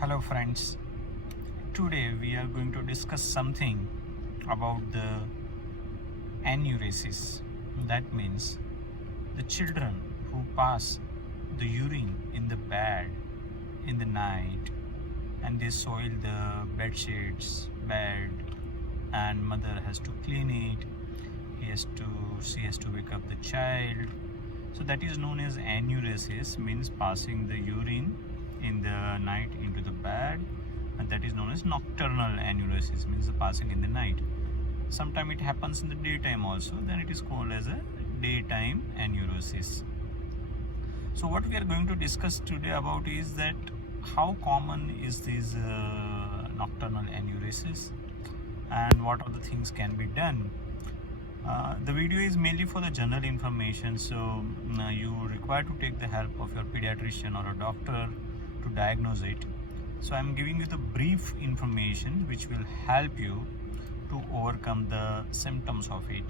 Hello friends, today we are going to discuss something about the enuresis. That means the children who pass the urine in the bed in the night and they soil the bed sheets, bed, and mother has to clean it. She has to wake up the child. So that is known as enuresis, means passing the urine in the night into the bed, and that is known as nocturnal enuresis, means the passing in the night. Sometimes it happens in the daytime also, then it is called as a daytime enuresis. So what we are going to discuss today about is that how common is this nocturnal enuresis and what are the things can be done. The video is mainly for the general information, so you require to take the help of your pediatrician or a doctor to diagnose it. So I'm giving you the brief information which will help you to overcome the symptoms of it.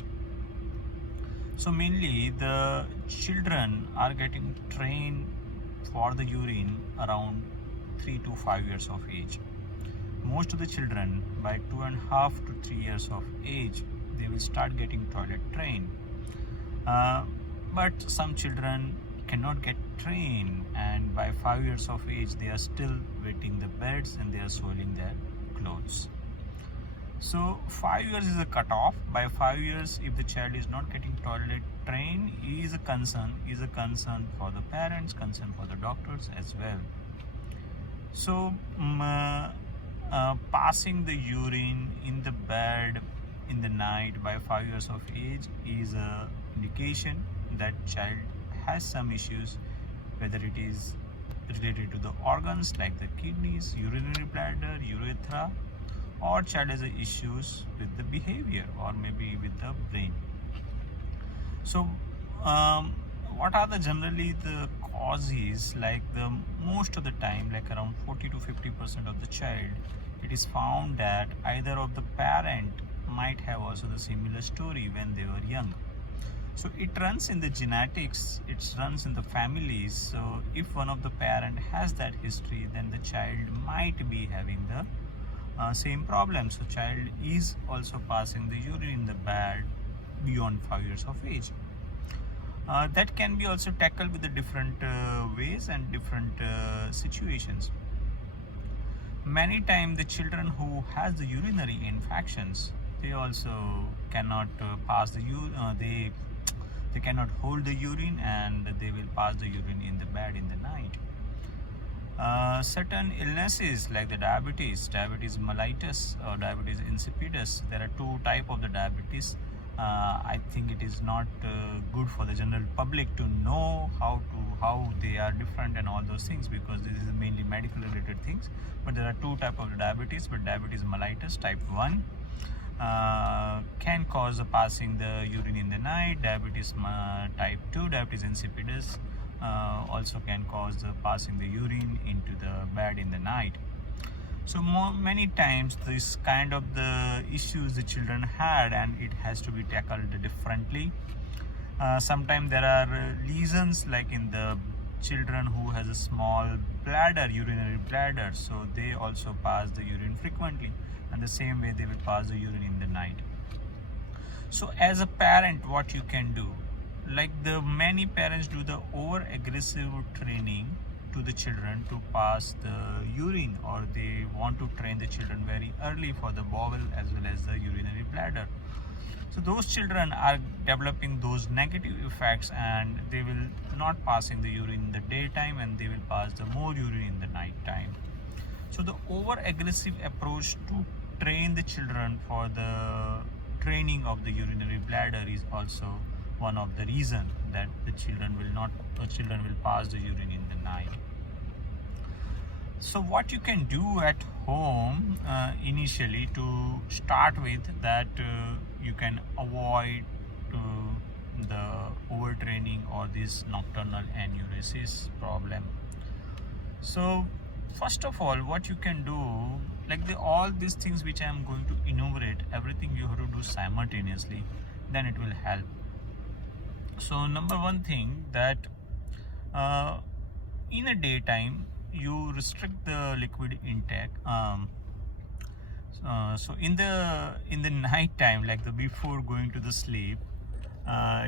So mainly the children are getting trained for the urine around 3 to 5 years of age. Most of the children by 2.5 to 3 years of age, they will start getting toilet trained. But some children cannot get trained, and by 5 years of age they are still wetting the beds and they are soiling their clothes. So 5 years is a cutoff. By 5 years, if the child is not getting toilet trained, is a concern for the parents, concern for the doctors as well. So passing the urine in the bed in the night by 5 years of age is a indication that child has some issues, whether it is related to the organs like the kidneys, urinary bladder, urethra, or child has issues with the behavior or maybe with the brain. So what are the generally the causes? Like the most of the time, like around 40 to 50% of the child, it is found that either of the parent might have also the similar story when they were young. So it runs in the genetics, it runs in the families. So if one of the parent has that history, then the child might be having the same problem. So child is also passing the urine in the bed beyond 5 years of age. That can be also tackled with the different ways and different situations. Many times the children who has the urinary infections, they also cannot pass the urine. They cannot hold the urine and they will pass the urine in the bed in the night. Certain illnesses like the diabetes mellitus or diabetes insipidus, there are two types of the diabetes. I think it is not good for the general public to know how they are different and all those things, because this is mainly medical related things. But there are two types of the diabetes. But diabetes mellitus type 1 can cause the passing the urine in the night. Diabetes type 2, diabetes insipidus, also can cause the passing the urine into the bed in the night. So many times this kind of the issues the children had, and it has to be tackled differently. Sometimes there are lesions like in the children who has a small bladder, urinary bladder, so they also pass the urine frequently, and the same way they will pass the urine in the night. So as a parent, what you can do, like the many parents do the over aggressive training to the children to pass the urine, or they want to train the children very early for the bowel as well as the urinary bladder. So those children are developing those negative effects, and they will not passing the urine in the daytime, and they will pass the more urine in the night time. So the over aggressive approach to train the children for the training of the urinary bladder is also one of the reason that the children will pass the urine in the night. So what you can do at home initially to start with, that you can avoid the overtraining or this nocturnal enuresis problem. So first of all, what you can do, like all these things which I am going to enumerate, everything you have to do simultaneously, then it will help. So number one thing, that in a daytime you restrict the liquid intake. So in the night time, like the before going to the sleep,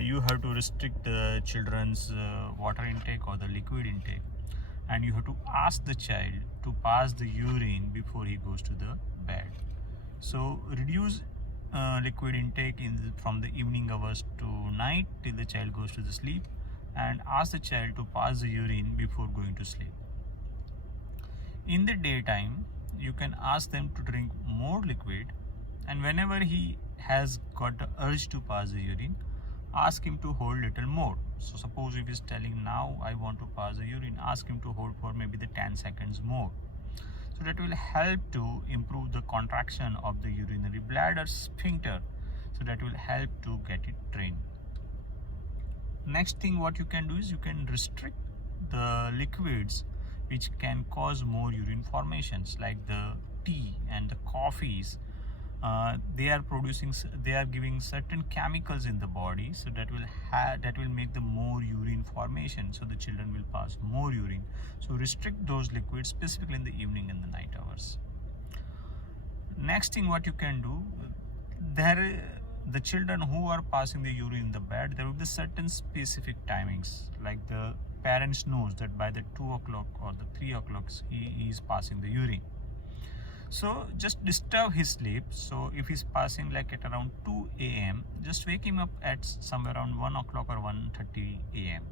you have to restrict the children's water intake or the liquid intake, and you have to ask the child to pass the urine before he goes to the bed. So reduce liquid intake from the evening hours to night till the child goes to the sleep, and ask the child to pass the urine before going to sleep. In the daytime, you can ask them to drink more liquid, and whenever he has got the urge to pass the urine, ask him to hold little more. So suppose if he's telling now I want to pass the urine, ask him to hold for maybe the 10 seconds more. So that will help to improve the contraction of the urinary bladder sphincter. So that will help to get it trained. Next thing what you can do is you can restrict the liquids which can cause more urine formations, like the tea and the coffees. They are giving certain chemicals in the body, so that will make the more urine formation, so the children will pass more urine. So restrict those liquids, specifically in the evening and the night hours. Next thing what you can do, the children who are passing the urine in the bed, there will be certain specific timings, like the parents knows that by the 2 o'clock or the 3 o'clock he is passing the urine. So just disturb his sleep. So if he's passing like at around 2 a.m., just wake him up at somewhere around 1 o'clock or 1:30 a.m.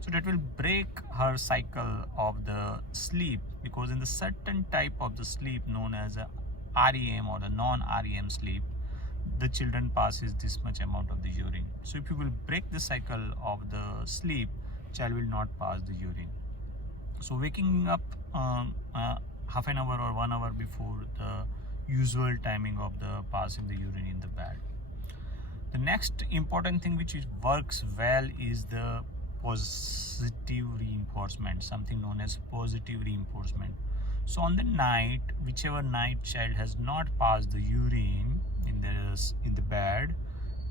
So that will break her cycle of the sleep, because in the certain type of the sleep known as a REM or the non-REM sleep, the children passes this much amount of the urine. So if you will break the cycle of the sleep, child will not pass the urine. So waking up half an hour or 1 hour before the usual timing of the passing the urine in the bed. The next important thing which works well is the positive reinforcement, something known as positive reinforcement. So on the night, whichever night child has not passed the urine in the bed,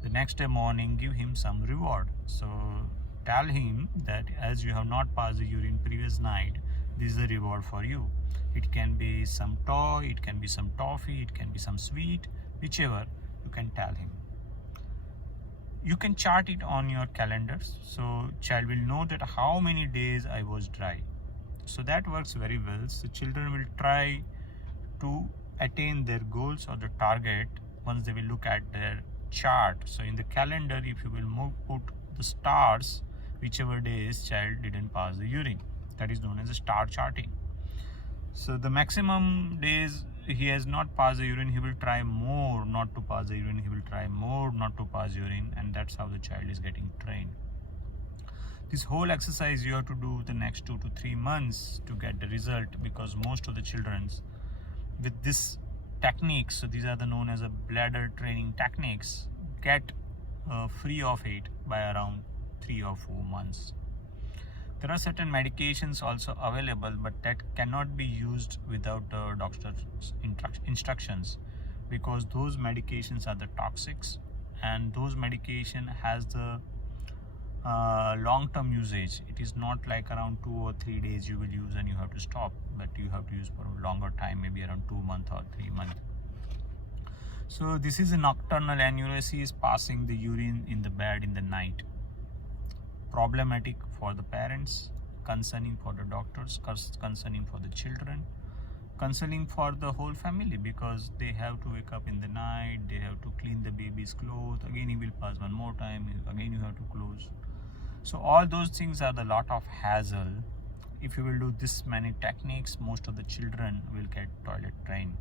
the next day morning give him some reward. So tell him that as you have not passed the urine previous night, this is the reward for you. It can be some toy, it can be some toffee, it can be some sweet, whichever you can tell him. You can chart it on your calendars, so child will know that how many days I was dry. So that works very well. So children will try to attain their goals or the target once they will look at their chart. So in the calendar, if you will put the stars, whichever days child didn't pass the urine, that is known as a star charting. So the maximum days he has not passed the urine, he will try more not to pass the urine, he will try more not to pass urine, and that's how the child is getting trained. This whole exercise you have to do the next 2 to 3 months to get the result, because most of the children with this techniques, so these are the known as a bladder training techniques, get free of it by around 3 or 4 months. There are certain medications also available, but that cannot be used without the doctor's instructions, because those medications are the toxics, and those medication has the long-term usage. It is not like around 2 or 3 days you will use and you have to stop, but you have to use for a longer time, maybe around 2 months or 3 months. So this is a nocturnal enuresis, passing the urine in the bed in the night. Problematic for the parents, concerning for the doctors, concerning for the children, concerning for the whole family, because they have to wake up in the night, they have to clean the baby's clothes, again he will pass one more time, again you have to close. So all those things are the lot of hassle. If you will do this many techniques, most of the children will get toilet trained.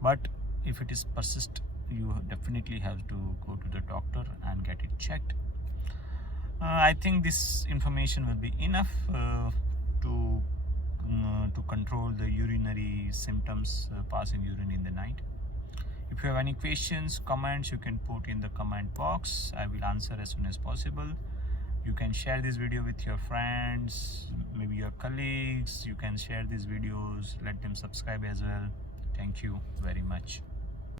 But if it is persist, you definitely have to go to the doctor and get it checked. I think this information will be enough to control the urinary symptoms, passing urine in the night. If you have any questions, comments, you can put in the comment box. I will answer as soon as possible. You can share this video with your friends, maybe your colleagues. You can share these videos, let them subscribe as well. Thank you very much.